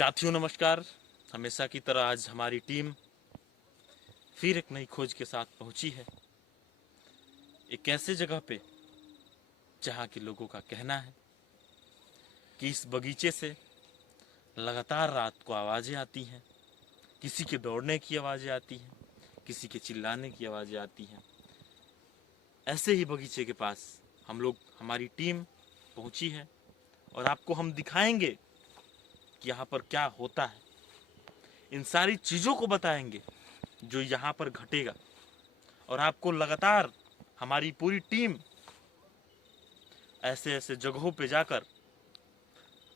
साथियों नमस्कार। हमेशा की तरह आज हमारी टीम फिर एक नई खोज के साथ पहुंची है, एक ऐसे जगह पे जहां के लोगों का कहना है कि इस बगीचे से लगातार रात को आवाज़ें आती हैं। किसी के दौड़ने की आवाज़ें आती हैं, किसी के चिल्लाने की आवाज़ें आती हैं। ऐसे ही बगीचे के पास हमारी टीम पहुंची है और आपको हम दिखाएंगे कि यहाँ पर क्या होता है। इन सारी चीज़ों को बताएंगे जो यहाँ पर घटेगा और आपको लगातार हमारी पूरी टीम ऐसे ऐसे जगहों पे जाकर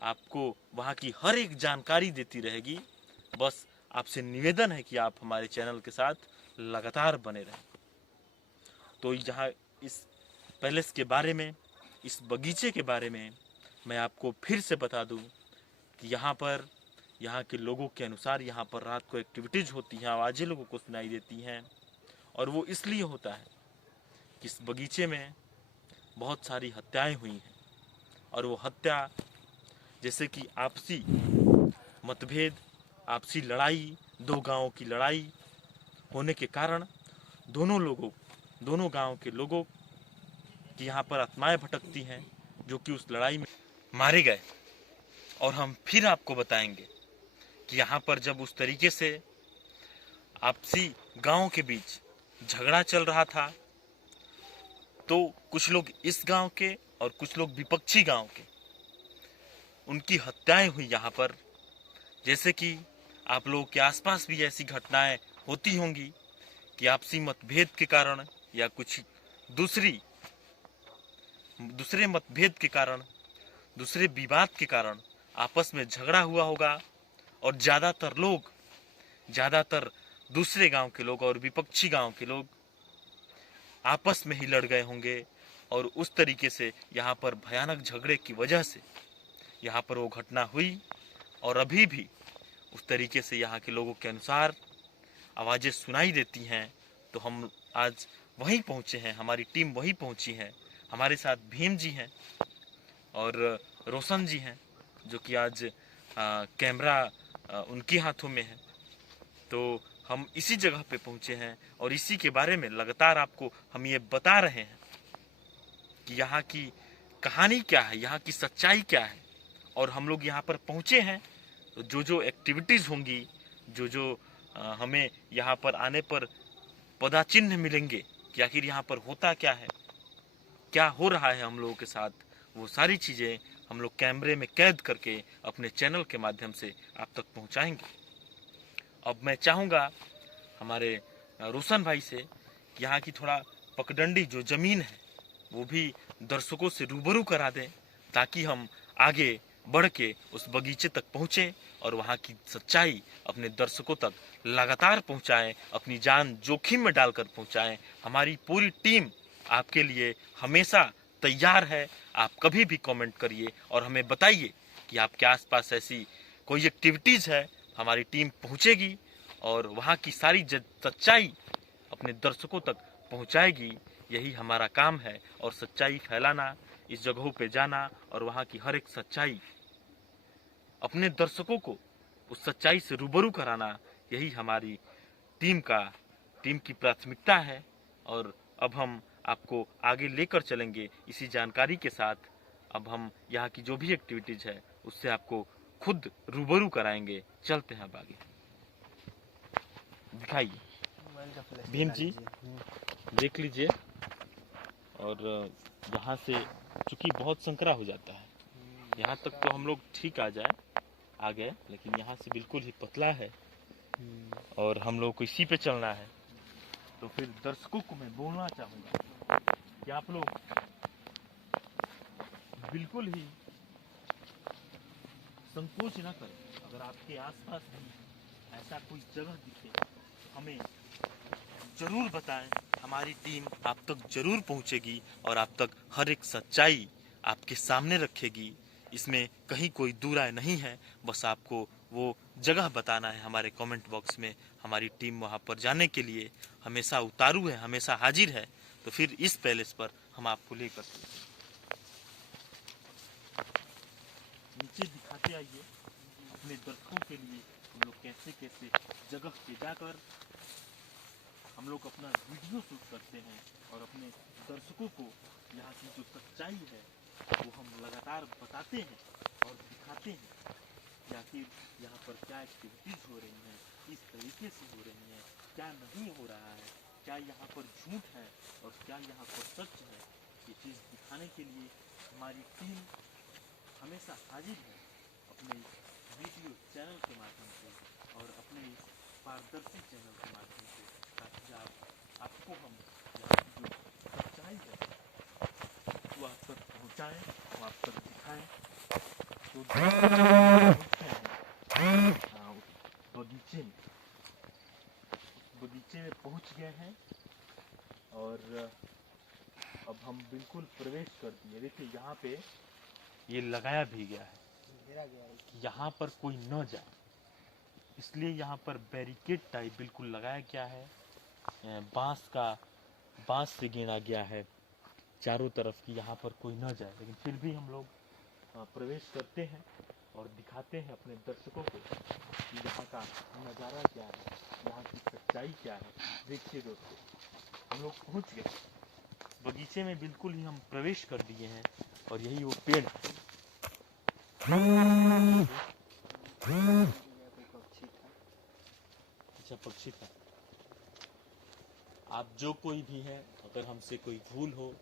आपको वहाँ की हर एक जानकारी देती रहेगी। बस आपसे निवेदन है कि आप हमारे चैनल के साथ लगातार बने रहें। तो यहाँ इस पैलेस के बारे में, इस बगीचे के बारे में मैं आपको फिर से बता दूं कि यहाँ के लोगों के अनुसार यहाँ पर रात को एक्टिविटीज़ होती हैं, आवाज़ें लोगों को सुनाई देती हैं। और वो इसलिए होता है कि इस बगीचे में बहुत सारी हत्याएं हुई हैं। और वो हत्या जैसे कि आपसी मतभेद, आपसी लड़ाई, दो गांवों की लड़ाई होने के कारण दोनों गांव के लोगों की यहाँ पर आत्माएं भटकती हैं जो कि उस लड़ाई में मारे गए। और हम फिर आपको बताएंगे कि यहाँ पर जब उस तरीके से आपसी गांव के बीच झगड़ा चल रहा था तो कुछ लोग इस गांव के और कुछ लोग विपक्षी गांव के, उनकी हत्याएं हुई यहाँ पर। जैसे कि आप लोगों के आसपास भी ऐसी घटनाएं होती होंगी कि आपसी मतभेद के कारण या कुछ दूसरे मतभेद के कारण, दूसरे विवाद के कारण आपस में झगड़ा हुआ होगा और ज़्यादातर दूसरे गांव के लोग और विपक्षी गांव के लोग आपस में ही लड़ गए होंगे। और उस तरीके से यहाँ पर भयानक झगड़े की वजह से यहाँ पर वो घटना हुई। और अभी भी उस तरीके से यहाँ के लोगों के अनुसार आवाज़ें सुनाई देती हैं। तो हम आज वहीं पहुँचे हैं, हमारी टीम वहीं पहुँची है। हमारे साथ भीम जी हैं और रोशन जी हैं जो कि आज कैमरा उनके हाथों में है। तो हम इसी जगह पे पहुँचे हैं और इसी के बारे में लगातार आपको हम ये बता रहे हैं कि यहाँ की कहानी क्या है, यहाँ की सच्चाई क्या है। और हम लोग यहाँ पर पहुँचे हैं तो जो एक्टिविटीज़ होंगी, जो हमें यहाँ पर आने पर पदाचिन्ह मिलेंगे कि आखिर यहाँ पर होता क्या है, क्या हो रहा है हम लोगों के साथ, वो सारी चीज़ें हम लोग कैमरे में कैद करके अपने चैनल के माध्यम से आप तक पहुँचाएंगे। अब मैं चाहूँगा हमारे रोशन भाई से कि यहाँ की थोड़ा पगडंडी जो ज़मीन है वो भी दर्शकों से रूबरू करा दें ताकि हम आगे बढ़ के उस बगीचे तक पहुँचें और वहाँ की सच्चाई अपने दर्शकों तक लगातार पहुँचाएं, अपनी जान जोखिम में डालकर पहुँचाएं। हमारी पूरी टीम आपके लिए हमेशा तैयार है। आप कभी भी कमेंट करिए और हमें बताइए कि आपके आसपास ऐसी कोई एक्टिविटीज़ है, हमारी टीम पहुँचेगी और वहाँ की सारी सच्चाई अपने दर्शकों तक पहुँचाएगी। यही हमारा काम है और सच्चाई फैलाना, इस जगहों पे जाना और वहाँ की हर एक सच्चाई अपने दर्शकों को उस सच्चाई से रूबरू कराना, यही हमारी टीम की प्राथमिकता है। और अब हम आपको आगे लेकर चलेंगे इसी जानकारी के साथ। अब हम यहाँ की जो भी एक्टिविटीज़ है उससे आपको खुद रूबरू कराएंगे। चलते हैं अब आगे, दिखाइए भीम जी, देख लीजिए। और यहाँ से चूँकि बहुत संकरा हो जाता है, यहाँ तक तो हम लोग ठीक आ गए, लेकिन यहाँ से बिल्कुल ही पतला है और हम लोग को इसी पे चलना है। तो फिर दर्शकों को मैं बोलना चाहूँगा कि आप लोग बिल्कुल ही संकोच न करें। अगर आपके आसपास भी ऐसा कोई जगह दिखे तो हमें ज़रूर बताएं। हमारी टीम आप तक ज़रूर पहुंचेगी और आप तक हर एक सच्चाई आपके सामने रखेगी। इसमें कहीं कोई दो राय नहीं है, बस आपको वो जगह बताना है। हमारे कमेंट बॉक्स में हमारी टीम वहां पर जाने के लिए हमेशा उतारू है, हमेशा हाजिर है। तो फिर इस पैलेस पर हम आपको लेकर नीचे दिखाते आइए। अपने दर्शकों के लिए हम लोग कैसे कैसे जगह पे जाकर हम लोग अपना वीडियो शूट करते हैं और अपने दर्शकों को यहाँ की जो सच्चाई है वो हम लगातार बताते हैं और दिखाते हैं कि आखिर यहाँ पर क्या एक्टिविटीज हो रही हैं, किस तरीके से हो रही हैं, क्या नहीं हो रहा है, क्या यहाँ पर झूठ है और क्या यहाँ पर सच है। ये चीज़ दिखाने के लिए हमारी टीम हमेशा हाजिर है अपने वीडियो चैनल के माध्यम से और अपने इस पारदर्शी चैनल के माध्यम से, ताकि आपको हम यहाँ की जो सच्चाई है वो आप तक पहुँचाएँ, वो आप तक दिखाएँ। तो बगीचे में पहुँच गए हैं और अब हम बिल्कुल प्रवेश कर दिए। देखिए यहाँ पे ये लगाया भी गया है कि यहाँ पर कोई न जाए, इसलिए यहाँ पर बैरिकेड टाइप बिल्कुल लगाया गया है। बांस से घेरा गया है चारों तरफ की, यहाँ पर कोई न जाए। लेकिन फिर भी हम लोग प्रवेश करते हैं और दिखाते हैं अपने दर्शकों को कि यहाँ का नज़ारा क्या है, यहाँ की सच्चाई क्या है। देखिए दोस्तों, हम लोग पहुँच गए बगीचे में, बिल्कुल ही हम प्रवेश कर दिए हैं और यही वो पेड़ है। अच्छा, पक्षी था। आप जो कोई भी हैं, अगर हमसे कोई भूल हो,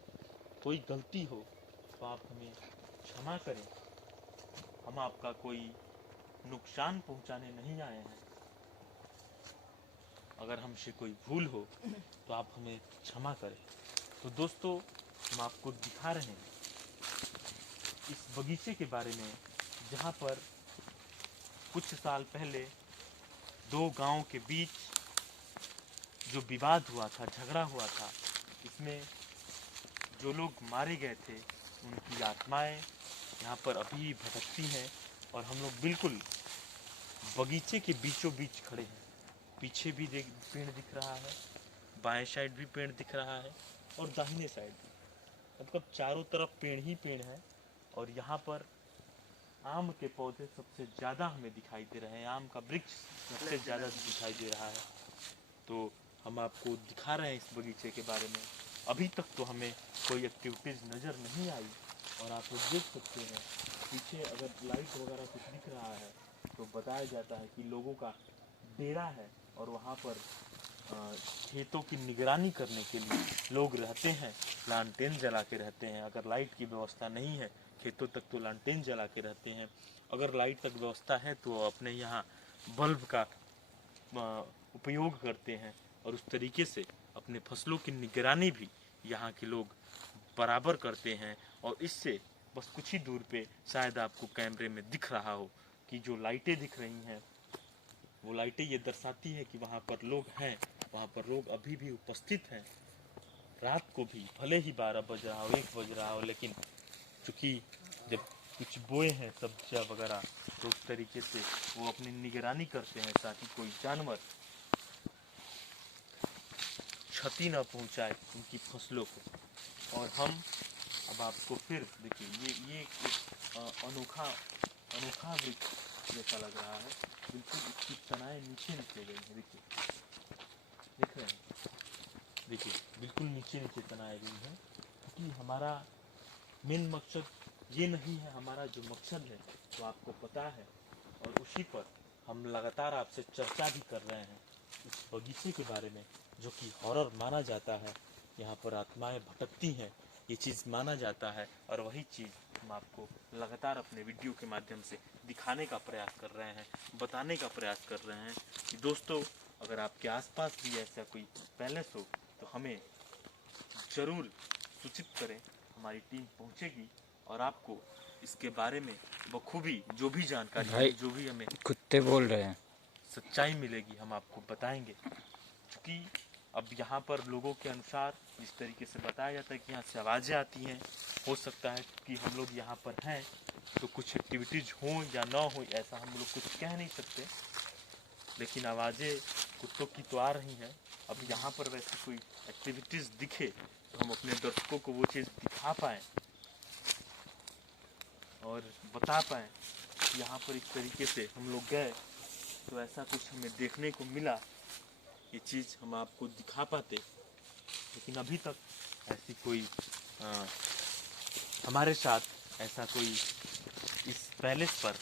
कोई गलती हो, तो आप हमें क्षमा करें। हम आपका कोई नुकसान पहुंचाने नहीं आए हैं। अगर हमसे कोई भूल हो तो आप हमें क्षमा करें। तो दोस्तों, हम आपको दिखा रहे हैं इस बगीचे के बारे में, जहाँ पर कुछ साल पहले दो गांव के बीच जो विवाद हुआ था, झगड़ा हुआ था, इसमें जो लोग मारे गए थे उनकी आत्माएं यहाँ पर अभी भटकती हैं। और हम लोग बिल्कुल बगीचे के बीचों बीच खड़े हैं। पीछे भी पेड़ दिख रहा है, बाएं साइड भी पेड़ दिख रहा है और दाहिने साइड भी, मतलब चारों तरफ पेड़ ही पेड़ है। और यहाँ पर आम के पौधे सबसे ज़्यादा हमें दिखाई दे रहे हैं, आम का वृक्ष सबसे ज़्यादा दिखाई दे रहा है। तो हम आपको दिखा रहे हैं इस बगीचे के बारे में। अभी तक तो हमें कोई एक्टिविटीज़ नज़र नहीं आई और आप लोग देख सकते हैं पीछे अगर लाइट वगैरह कुछ दिख रहा है तो बताया जाता है कि लोगों का डेरा है और वहाँ पर खेतों की निगरानी करने के लिए लोग रहते हैं, लालटेन जला के रहते हैं। अगर लाइट की व्यवस्था नहीं है खेतों तक तो लालटेन जला के रहते हैं। अगर लाइट तक व्यवस्था है तो अपने यहाँ बल्ब का उपयोग करते हैं और उस तरीके से अपने फसलों की निगरानी भी यहाँ के लोग बराबर करते हैं। और इससे बस कुछ ही दूर पे शायद आपको कैमरे में दिख रहा हो कि जो लाइटें दिख रही हैं वो लाइटें ये दर्शाती है कि वहाँ पर लोग हैं, वहाँ पर लोग अभी भी उपस्थित हैं। रात को भी भले ही 12 बज रहा हो, 1 बज रहा हो, लेकिन चूँकि जब कुछ बोए हैं सब्जियाँ वगैरह तो उस तरीके से वो अपनी निगरानी करते हैं ताकि कोई जानवर क्षति न पहुंचाए उनकी फसलों को। और हम अब आपको फिर देखिए ये एक अनोखा वृक्ष जैसा लग रहा है। बिल्कुल इसकी तनाएं नीचे नीचे गई हैं, देखिए, देख रहे हैं, देखिए बिल्कुल नीचे नीचे तनाएं गई हैं। क्योंकि हमारा मेन मकसद ये नहीं है, हमारा जो मकसद है वो आपको पता है और उसी पर हम लगातार आपसे चर्चा भी कर रहे हैं इस बगीचे के बारे में, जो कि हॉरर माना जाता है। यहाँ पर आत्माएं भटकती हैं, ये चीज़ माना जाता है। और वही चीज़ हम आपको लगातार अपने वीडियो के माध्यम से दिखाने का प्रयास कर रहे हैं, बताने का प्रयास कर रहे हैं कि दोस्तों, अगर आपके आसपास भी ऐसा कोई पैलेस हो तो हमें ज़रूर सूचित करें। हमारी टीम पहुंचेगी और आपको इसके बारे में बखूबी जो भी जानकारी है, जो भी हमें कुत्ते बोल रहे हैं, सच्चाई मिलेगी, हम आपको बताएंगे। क्योंकि अब यहाँ पर लोगों के अनुसार जिस तरीके से बताया जाता है कि यहाँ से आवाज़ें आती हैं, हो सकता है कि हम लोग यहाँ पर हैं तो कुछ एक्टिविटीज़ हों या ना हो, ऐसा हम लोग कुछ कह नहीं सकते, लेकिन आवाज़ें कुत्तों की तो आ रही हैं। अब यहाँ पर वैसे कोई एक्टिविटीज़ दिखे तो हम अपने दर्शकों को वो चीज़ दिखा पाएँ और बता पाएँ यहाँ पर इस तरीके से हम लोग गए तो ऐसा कुछ हमें देखने को मिला। ये चीज़ हम आपको दिखा पाते, लेकिन अभी तक ऐसी कोई हमारे साथ ऐसा कोई इस पैलेस पर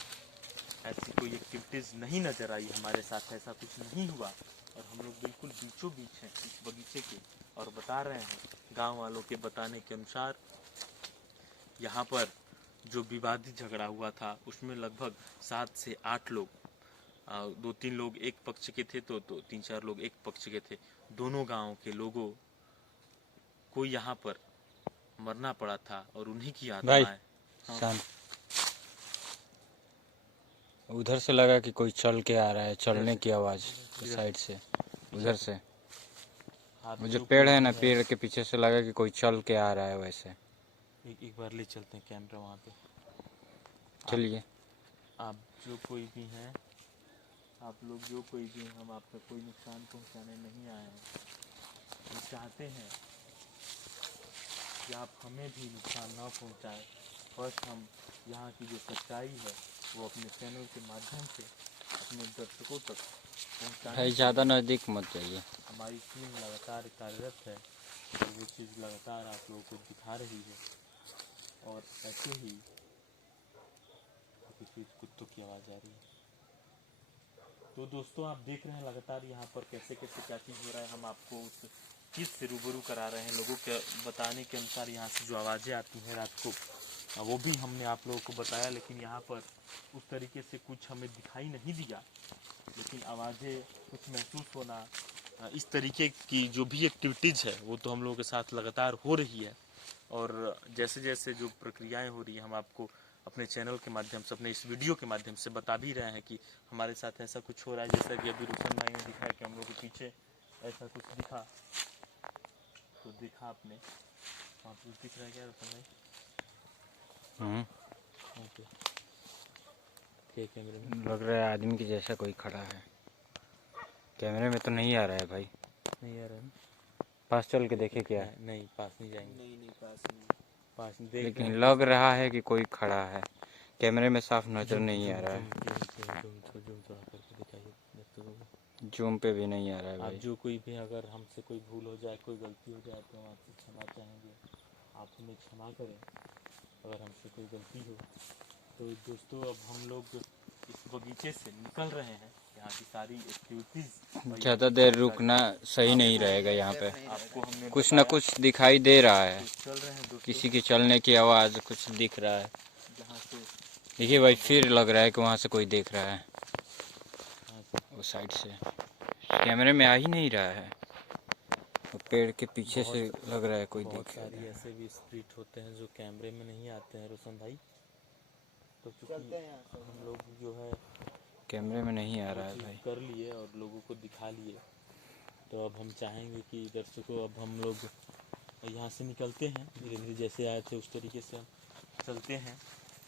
ऐसी कोई एक्टिविटीज़ नहीं नज़र आई। हमारे साथ ऐसा कुछ नहीं हुआ और हम लोग बिल्कुल बीचों बीच हैं इस बगीचे के। और बता रहे हैं गांव वालों के बताने के अनुसार यहाँ पर जो विवादित झगड़ा हुआ था उसमें लगभग 7 से 8 लोग, 2-3 लोग एक पक्ष के थे तो 3-4 लोग एक पक्ष के थे। दोनों गांवों के लोगों को यहाँ पर मरना पड़ा था और उन्हीं की आत्माएं। हाँ। उधर से लगा कि कोई चल के आ रहा है, चलने की आवाज़ साइड से, उधर से। वो जो पेड़ है ना, पेड़ के पीछे से लगा कि कोई चल के आ रहा है वैसे। एक बार ले चलते हैं कैमरा वहाँ पे। चलिए। आप जो कोई भी हैं, आप लोग जो कोई भी हैं, हम आपका कोई नुकसान पहुँचाने नहीं आए हैं। हम चाहते हैं कि आप हमें भी नुकसान ना पहुँचाएं। फर्स्ट हम यहाँ की जो सच्चाई है वो अपने चैनल के माध्यम से अपने दर्शकों तक पहुँचाने। भाई ज़्यादा नज़दीक मत जाइए। हमारी टीम लगातार कार्यरत है और वो चीज़ लगातार आप लोगों को दिखा रही है। और ऐसे ही किसी कुत्तों की आवाज़ आ रही है। तो दोस्तों आप देख रहे हैं लगातार यहाँ पर कैसे कैसे क्या चीज़ हो रहा है। हम आपको उस चीज़ से रूबरू करा रहे हैं। लोगों के बताने के अनुसार यहाँ से जो आवाज़ें आती हैं रात को, वो भी हमने आप लोगों को बताया, लेकिन यहाँ पर उस तरीके से कुछ हमें दिखाई नहीं दिया। लेकिन आवाज़ें, कुछ महसूस होना, इस तरीके की जो भी एक्टिविटीज़ है वो तो हम लोगों के साथ लगातार हो रही है। और जैसे जैसे जो प्रक्रियाएं हो रही है हम आपको अपने चैनल के माध्यम से, अपने इस वीडियो के माध्यम से बता भी रहे हैं कि हमारे साथ ऐसा कुछ हो रहा है। जैसा कि अभी रोशन भाई ने दिखाया कि हम लोग के पीछे ऐसा कुछ दिखा, तो दिखा आपने वहाँ पर दिख रहा है क्या रोशन भाई? ओके, कैमरे में लग रहा है आदमी के जैसा कोई खड़ा है। कैमरे में तो नहीं आ रहा है भाई। नहीं आ रहा है। पास चल के देखे क्या है? नहीं, पास नहीं जाएंगे। नहीं, पास नहीं देख। लेकिन लग रहा है कि कोई खड़ा है। कैमरे में साफ नजर नहीं आ रहा है। जूम पे भी नहीं आ रहा है भाई। आप जो कोई भी, अगर हमसे कोई भूल हो जाए, कोई गलती हो जाए तो हम आपसे क्षमा चाहेंगे। आप हमें क्षमा करें अगर हमसे कोई गलती हो। तो दोस्तों अब हम लोग इस बगीचे से निकल रहे हैं। यहाँ की सारी एक्टिविटीज़, ज़्यादा देर रुकना सही नहीं रहेगा। यहाँ पे आपको हमने कुछ ना कुछ दिखाई दे रहा है। चल रहे हैं दोस्तों, किसी की चलने की आवाज़ कुछ दिख रहा है। जहाँ से देखिए भाई, फिर लग रहा है कि वहाँ से कोई देख रहा है। वो साइड से कैमरे में आ ही नहीं रहा है। वो पेड़ के पीछे से लग रहा है कोई देख रहा है। सारी ऐसे भी स्प्रिट होते हैं जो कैमरे में नहीं आते हैं रोशन भाई। तो चलते हैं हम लोग जो है कैमरे में नहीं आ रहा है भाई। कर लिए और लोगों को दिखा लिए। तो अब हम चाहेंगे कि दर्शकों, अब हम लोग यहाँ से निकलते हैं धीरे धीरे। जैसे आए थे उस तरीके से हम चलते हैं।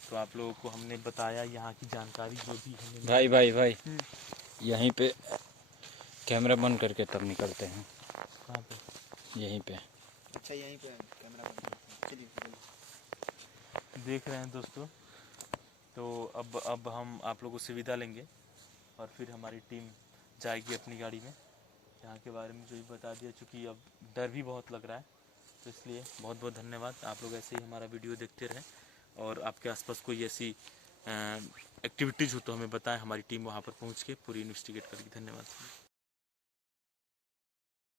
तो आप लोगों को हमने बताया यहाँ की जानकारी जो भी हमें। भाई यहीं पे कैमरा बंद करके तब निकलते हैं। कहाँ पे? यहीं पे। अच्छा, यहीं पे कैमरा बंद करते हैं। चलिए देख रहे हैं दोस्तों। तो अब हम आप लोगों से विदा लेंगे और फिर हमारी टीम जाएगी अपनी गाड़ी में। यहाँ के बारे में जो भी बता दिया, चूँकि अब डर भी बहुत लग रहा है, तो इसलिए बहुत बहुत धन्यवाद। आप लोग ऐसे ही हमारा वीडियो देखते रहें और आपके आसपास कोई ऐसी एक्टिविटीज़ हो तो हमें बताएं। हमारी टीम वहाँ पर पहुँच के पूरी इन्वेस्टिगेट करेगी। धन्यवाद।